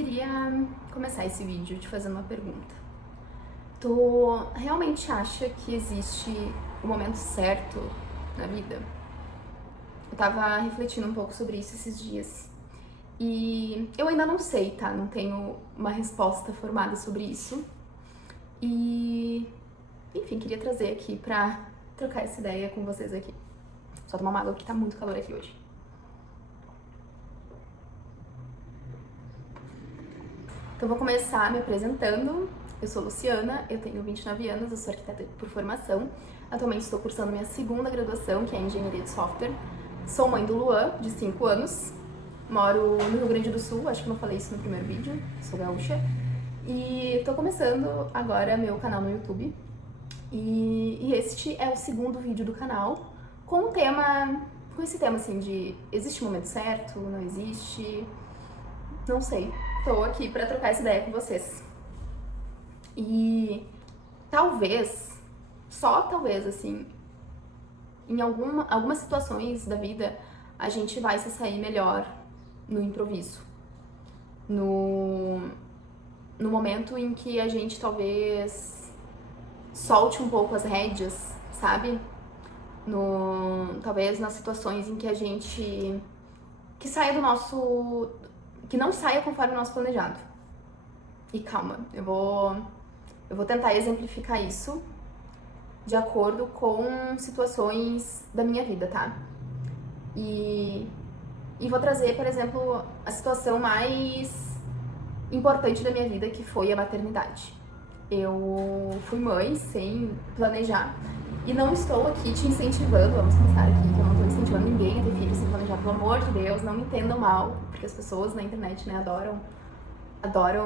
queria começar esse vídeo te fazendo uma pergunta. Tu realmente acha que existe o momento certo na vida? Eu tava refletindo um pouco sobre isso esses dias. E eu ainda não sei, tá? Não tenho uma resposta formada sobre isso. E, enfim, queria trazer aqui pra trocar essa ideia com vocês aqui. Só tomar uma água porque tá muito calor aqui hoje. Então vou começar me apresentando. Eu sou Luciana, eu tenho 29 anos, eu sou arquiteta por formação. Atualmente estou cursando minha segunda graduação, que é Engenharia de Software. Sou mãe do Luan, de 5 anos. Moro no Rio Grande do Sul, acho que eu não falei isso no primeiro vídeo, sou gaúcha. E tô começando agora meu canal no YouTube. E este é o segundo vídeo do canal com esse tema assim de existe o momento certo, não existe, não sei. Tô aqui pra trocar essa ideia com vocês. E talvez, só talvez assim, em algumas situações da vida a gente vai se sair melhor no improviso. No momento em que a gente talvez solte um pouco as rédeas, sabe? Talvez nas situações em que a gente que não saia conforme o nosso planejado. E calma, eu vou tentar exemplificar isso de acordo com situações da minha vida, tá? E vou trazer, por exemplo, a situação mais importante da minha vida, que foi a maternidade. Eu fui mãe sem planejar. E não estou aqui te incentivando, vamos começar aqui, que eu não estou incentivando ninguém a ter filho sem planejar, pelo amor de Deus, não me entendam mal, porque as pessoas na internet, né, adoram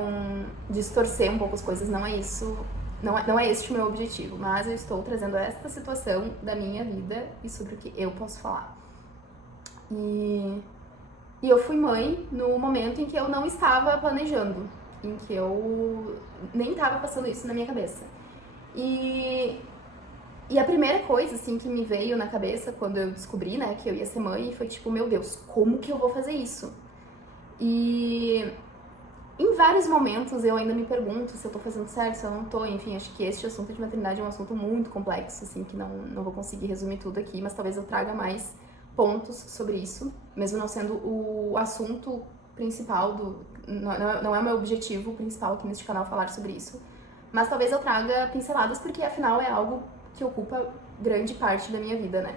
distorcer um pouco as coisas, não é isso, não é este o meu objetivo, mas eu estou trazendo esta situação da minha vida e sobre o que eu posso falar. E eu fui mãe no momento em que eu não estava planejando, em que eu nem estava passando isso na minha cabeça. E a primeira coisa, assim, que me veio na cabeça quando eu descobri, né, que eu ia ser mãe, foi tipo, meu Deus, como que eu vou fazer isso? E em vários momentos eu ainda me pergunto se eu tô fazendo certo, se eu não tô, enfim, acho que este assunto de maternidade é um assunto muito complexo, assim, que não vou conseguir resumir tudo aqui, mas talvez eu traga mais pontos sobre isso, mesmo não sendo o assunto principal não é o meu objetivo principal aqui neste canal falar sobre isso, mas talvez eu traga pinceladas, porque afinal é algo que ocupa grande parte da minha vida, né?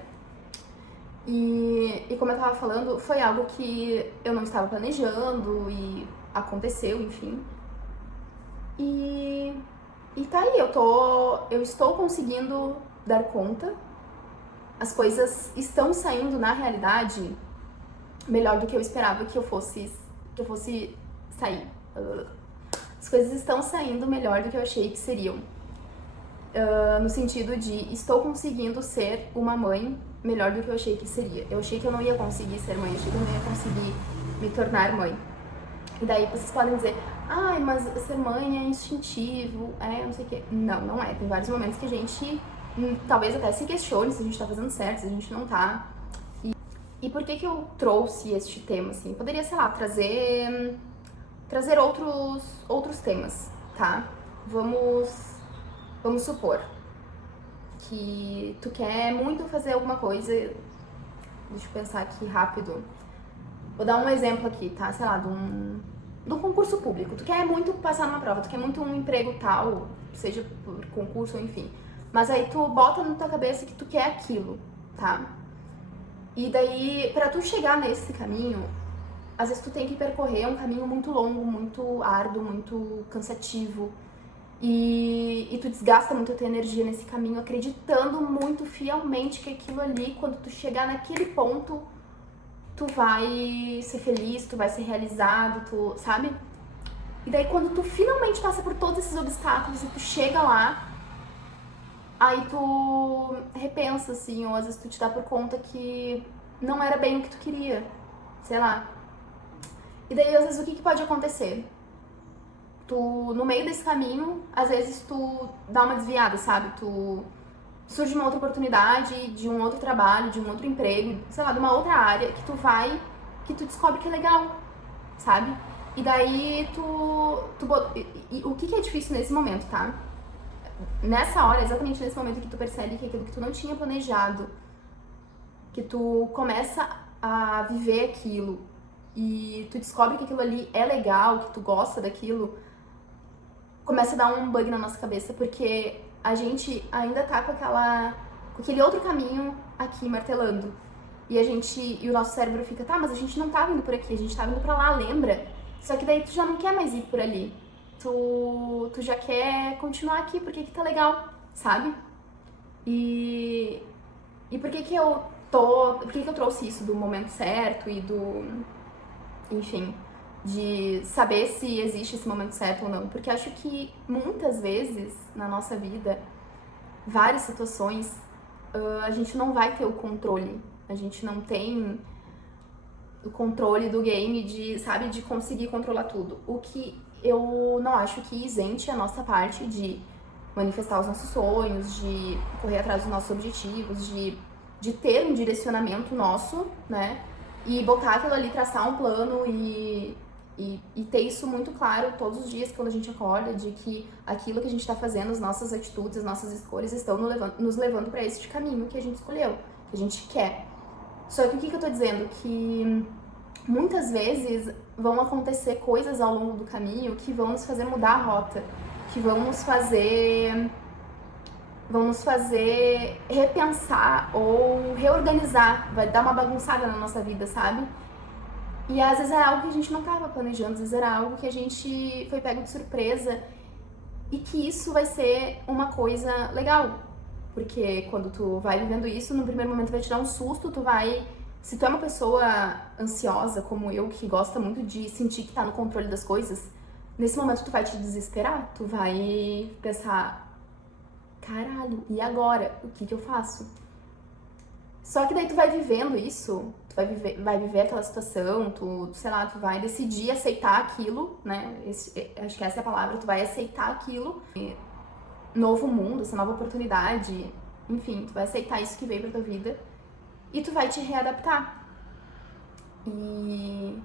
E como eu tava falando, foi algo que eu não estava planejando e aconteceu, enfim. E tá aí, eu estou conseguindo dar conta. As coisas estão saindo, na realidade, melhor do que eu esperava que eu fosse sair. As coisas estão saindo melhor do que eu achei que seriam. No sentido de estou conseguindo ser uma mãe melhor do que eu achei que seria. Eu achei que eu não ia conseguir ser mãe, eu achei que eu não ia conseguir me tornar mãe. E daí vocês podem dizer, ai, mas ser mãe é instintivo, não sei o quê. Não é. Tem vários momentos que a gente talvez até se questione se a gente tá fazendo certo, se a gente não tá. E por que eu trouxe este tema, assim? Poderia, sei lá, trazer outros temas, tá? Vamos supor que tu quer muito fazer alguma coisa. Deixa eu pensar aqui rápido. Vou dar um exemplo aqui, tá? Sei lá, de um concurso público. Tu quer muito passar numa prova, tu quer muito um emprego tal, seja por concurso ou enfim. Mas aí tu bota na tua cabeça que tu quer aquilo, tá? E daí, pra tu chegar nesse caminho, às vezes tu tem que percorrer um caminho muito longo, muito árduo, muito cansativo. E tu desgasta muito a tua energia nesse caminho, acreditando muito fielmente que aquilo ali, quando tu chegar naquele ponto, tu vai ser feliz, tu vai ser realizado, tu, sabe? E daí quando tu finalmente passa por todos esses obstáculos e tu chega lá, aí tu repensa, assim, ou às vezes tu te dá por conta que não era bem o que tu queria, sei lá. E daí às vezes o que pode acontecer? No meio desse caminho, às vezes tu dá uma desviada, sabe? Surge uma outra oportunidade de um outro trabalho, de um outro emprego, sei lá, de uma outra área que tu descobre que é legal, sabe? E daí o que é difícil nesse momento, tá? Nessa hora, exatamente nesse momento que tu percebe que aquilo que tu não tinha planejado, que tu começa a viver aquilo e tu descobre que aquilo ali é legal, que tu gosta daquilo, começa a dar um bug na nossa cabeça, porque a gente ainda tá com aquele outro caminho aqui martelando. E o nosso cérebro fica, tá, mas a gente não tava indo por aqui, a gente tava indo pra lá, lembra? Só que daí tu já não quer mais ir por ali. Tu já quer continuar aqui, porque que tá legal, sabe? E por que que por que que eu trouxe isso do momento certo e enfim, de saber se existe esse momento certo ou não? Porque acho que muitas vezes na nossa vida, várias situações, a gente não vai ter o controle. A gente não tem o controle do game de conseguir controlar tudo. O que eu não acho que isente a nossa parte de manifestar os nossos sonhos, de correr atrás dos nossos objetivos, de ter um direcionamento nosso, né? E botar aquilo ali, traçar um plano e ter isso muito claro todos os dias quando a gente acorda, de que aquilo que a gente está fazendo, as nossas atitudes, as nossas escolhas estão nos levando para esse caminho que a gente escolheu, que a gente quer. Só que o que eu tô dizendo? Que muitas vezes vão acontecer coisas ao longo do caminho que vão nos fazer mudar a rota, que vão nos fazer repensar ou reorganizar, vai dar uma bagunçada na nossa vida, sabe? E às vezes era algo que a gente não estava planejando, às vezes era algo que a gente foi pego de surpresa e que isso vai ser uma coisa legal. Porque quando tu vai vivendo isso, no primeiro momento vai te dar um susto, se tu é uma pessoa ansiosa como eu, que gosta muito de sentir que tá no controle das coisas, nesse momento tu vai te desesperar, tu vai pensar, caralho, e agora? O que eu faço? Só que daí tu vai vivendo isso, tu vai viver aquela situação, sei lá, tu vai decidir aceitar aquilo, né? Acho que essa é a palavra, tu vai aceitar aquilo, novo mundo, essa nova oportunidade, enfim, tu vai aceitar isso que veio pra tua vida e tu vai te readaptar. E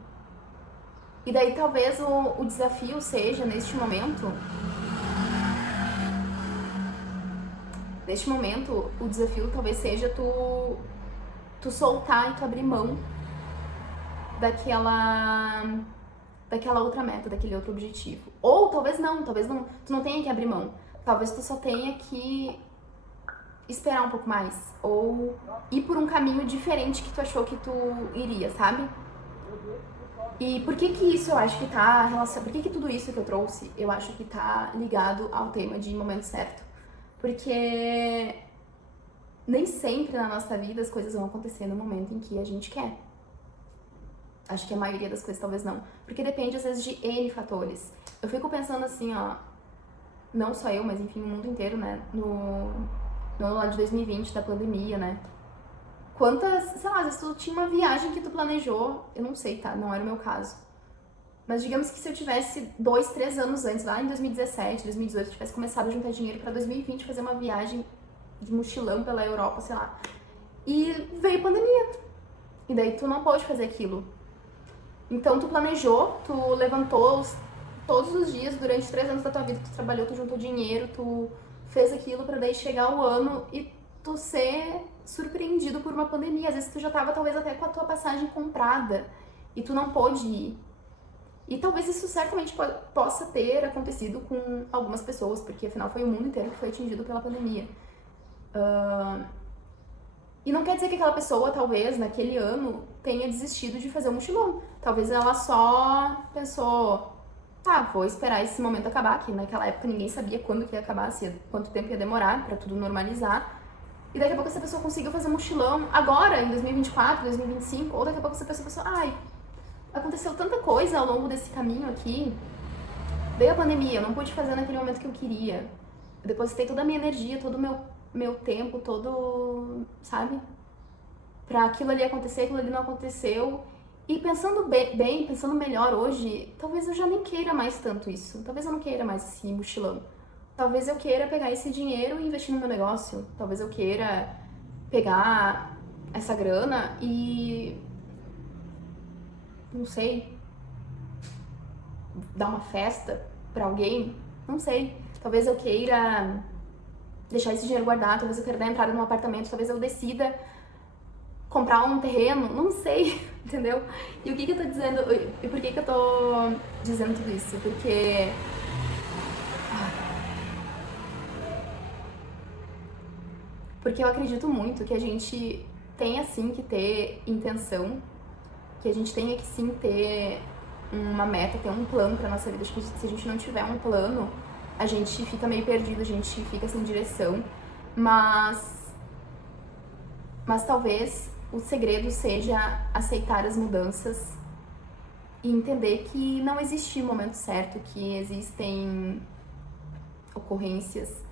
daí talvez o desafio seja, neste momento, o desafio talvez seja tu soltar e tu abrir mão daquela outra meta, daquele outro objetivo. Ou talvez não, tu não tenha que abrir mão. Talvez tu só tenha que esperar um pouco mais. Ou ir por um caminho diferente que tu achou que tu iria, sabe? E por que isso eu acho que tá relacionado... Por que tudo isso que eu trouxe, eu acho que tá ligado ao tema de momento certo? Porque nem sempre na nossa vida as coisas vão acontecer no momento em que a gente quer. Acho que a maioria das coisas talvez não. Porque depende às vezes de N fatores. Eu fico pensando assim, ó... Não só eu, mas enfim, o mundo inteiro, né? No ano lá de 2020, da pandemia, né? Quantas, sei lá, às vezes tu tinha uma viagem que tu planejou, eu não sei, tá? Não era o meu caso. Mas digamos que se eu tivesse 2, 3 anos antes, lá em 2017, 2018, eu tivesse começado a juntar dinheiro pra 2020 fazer uma viagem de mochilão pela Europa, sei lá. E veio pandemia. E daí tu não pôde fazer aquilo. Então tu planejou, tu levantou todos os dias, durante 3 anos da tua vida, tu trabalhou, tu juntou dinheiro, tu fez aquilo pra daí chegar o ano e tu ser surpreendido por uma pandemia. Às vezes tu já tava talvez até com a tua passagem comprada e tu não pôde ir. E talvez isso certamente possa ter acontecido com algumas pessoas, porque afinal foi o mundo inteiro que foi atingido pela pandemia. E não quer dizer que aquela pessoa, talvez, naquele ano, tenha desistido de fazer um mochilão. Talvez ela só pensou, tá, vou esperar esse momento acabar, que naquela época ninguém sabia quando que ia acabar, quanto tempo ia demorar pra tudo normalizar. E daqui a pouco essa pessoa conseguiu fazer um mochilão agora, em 2024, 2025, ou daqui a pouco essa pessoa pensou, ai, aconteceu tanta coisa ao longo desse caminho aqui, veio a pandemia, eu não pude fazer naquele momento que eu queria. Eu depositei toda a minha energia, todo o meu tempo, todo, sabe? Pra aquilo ali acontecer, aquilo ali não aconteceu. E pensando bem, pensando melhor hoje, talvez eu já nem queira mais tanto isso. Talvez eu não queira mais esse mochilão. Talvez eu queira pegar esse dinheiro e investir no meu negócio. Talvez eu queira pegar essa grana e... não sei. dar uma festa pra alguém, não sei. Talvez eu queira deixar esse dinheiro guardado, talvez eu queira dar entrada num apartamento, talvez eu decida comprar um terreno, não sei, entendeu? E o que eu tô dizendo, e por que eu tô dizendo tudo isso? Porque eu acredito muito que a gente tenha sim que ter intenção, que a gente tenha que sim ter uma meta, ter um plano pra nossa vida. Acho que se a gente não tiver um plano, a gente fica meio perdido, a gente fica sem direção. Mas talvez o segredo seja aceitar as mudanças e entender que não existe momento certo, que existem ocorrências,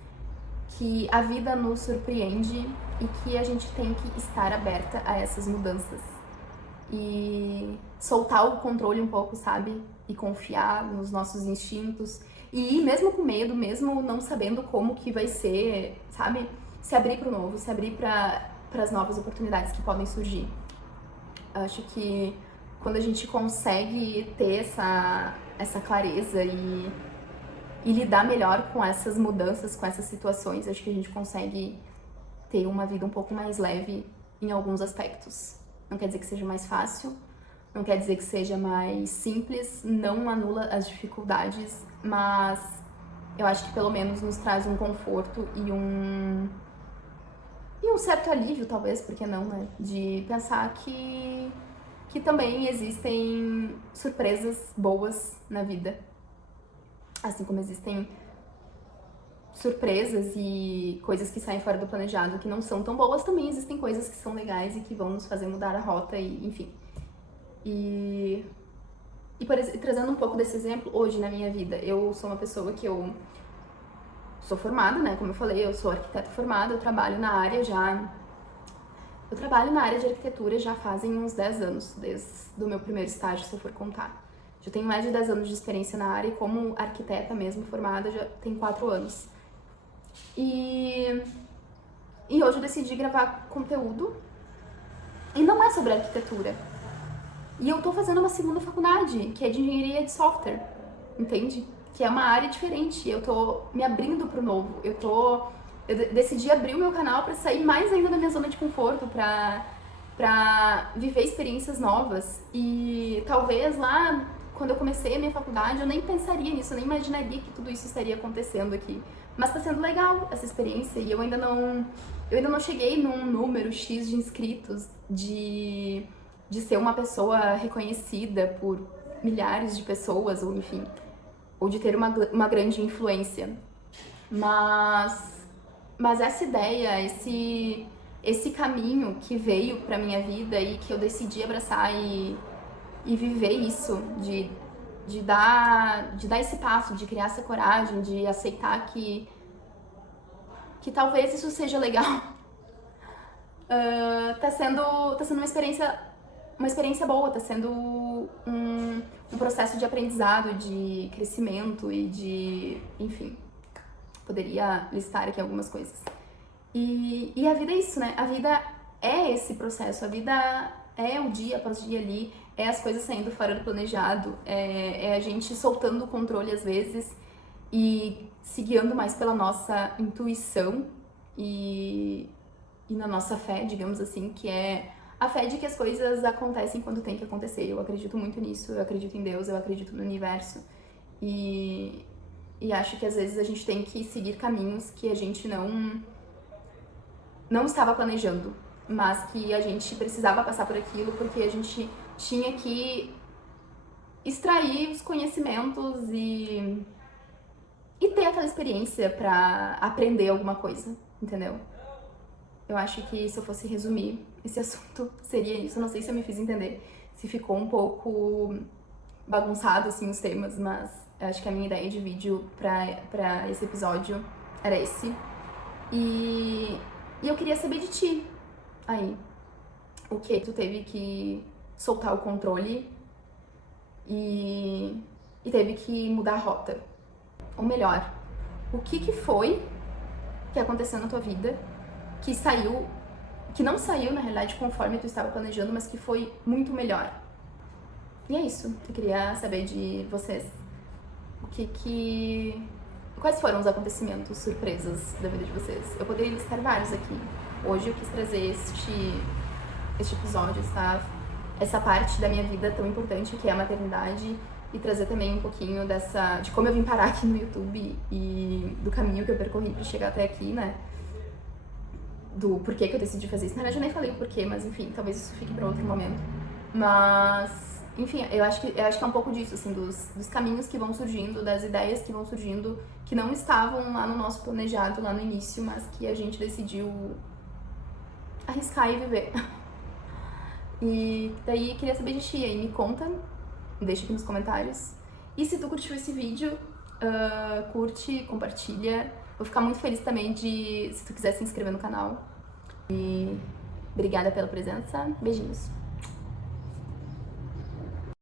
que a vida nos surpreende e que a gente tem que estar aberta a essas mudanças. E soltar o controle um pouco, sabe? E confiar nos nossos instintos. E ir mesmo com medo, mesmo não sabendo como que vai ser, sabe? Se abrir pro novo, se abrir para as novas oportunidades que podem surgir. Acho que quando a gente consegue ter essa clareza e lidar melhor com essas mudanças, com essas situações, acho que a gente consegue ter uma vida um pouco mais leve em alguns aspectos. Não quer dizer que seja mais fácil, não quer dizer que seja mais simples, não anula as dificuldades, mas eu acho que pelo menos nos traz um conforto e um certo alívio, talvez, por que não, né? De pensar que também existem surpresas boas na vida. Assim como existem surpresas e coisas que saem fora do planejado que não são tão boas, também existem coisas que são legais e que vão nos fazer mudar a rota e enfim. E trazendo um pouco desse exemplo, hoje na minha vida, eu sou uma pessoa que eu sou formada, né? Como eu falei, eu sou arquiteta formada, eu trabalho na área de arquitetura já fazem uns 10 anos, desde o meu primeiro estágio, se eu for contar. Já tenho mais de 10 anos de experiência na área e como arquiteta mesmo formada já tem 4 anos. E hoje eu decidi gravar conteúdo e não é sobre arquitetura. E eu tô fazendo uma segunda faculdade, que é de engenharia de software, entende? Que é uma área diferente, eu tô me abrindo pro novo, eu decidi abrir o meu canal pra sair mais ainda da minha zona de conforto, pra viver experiências novas. E talvez lá, quando eu comecei a minha faculdade, eu nem pensaria nisso, eu nem imaginaria que tudo isso estaria acontecendo aqui. Mas tá sendo legal essa experiência e eu ainda não cheguei num número X de inscritos, de ser uma pessoa reconhecida por milhares de pessoas, ou enfim, ou de ter uma grande influência. Mas essa ideia, esse caminho que veio pra minha vida e que eu decidi abraçar e viver isso, de dar esse passo, de criar essa coragem, de aceitar que talvez isso seja legal, tá sendo uma experiência boa, tá sendo um processo de aprendizado, de crescimento e de, enfim, poderia listar aqui algumas coisas. E a vida é isso, né? A vida é esse processo, a vida é o dia após dia ali, é as coisas saindo fora do planejado, é a gente soltando o controle às vezes e se guiando mais pela nossa intuição e na nossa fé, digamos assim, que é a fé de que as coisas acontecem quando tem que acontecer. Eu acredito muito nisso, eu acredito em Deus, eu acredito no universo e acho que às vezes a gente tem que seguir caminhos que a gente não estava planejando, mas que a gente precisava passar por aquilo porque a gente tinha que extrair os conhecimentos e ter aquela experiência pra aprender alguma coisa, entendeu? Eu acho que se eu fosse resumir esse assunto, seria isso. Eu não sei se eu me fiz entender, se ficou um pouco bagunçado, assim, os temas, mas eu acho que a minha ideia de vídeo pra esse episódio era esse. E eu queria saber de ti, aí, o que tu teve que soltar o controle e teve que mudar a rota. Ou melhor, o que foi que aconteceu na tua vida que não saiu, na realidade, conforme tu estava planejando, mas que foi muito melhor. E é isso, eu queria saber de vocês. Quais foram os acontecimentos surpresas da vida de vocês? Eu poderia listar vários aqui. Hoje eu quis trazer este episódio, tá? Essa parte da minha vida tão importante que é a maternidade, e trazer também um pouquinho de como eu vim parar aqui no YouTube e do caminho que eu percorri pra chegar até aqui, né? Do porquê que eu decidi fazer isso. Na verdade eu nem falei o porquê, mas enfim, talvez isso fique pra outro momento. Mas, enfim, eu acho que é um pouco disso, assim, dos caminhos que vão surgindo, das ideias que vão surgindo, que não estavam lá no nosso planejado, lá no início, mas que a gente decidiu arriscar e viver. E daí queria saber de ti, aí me conta, deixa aqui nos comentários. E se tu curtiu esse vídeo, curte, compartilha. Vou ficar muito feliz também se tu quiser se inscrever no canal. E obrigada pela presença. Beijinhos.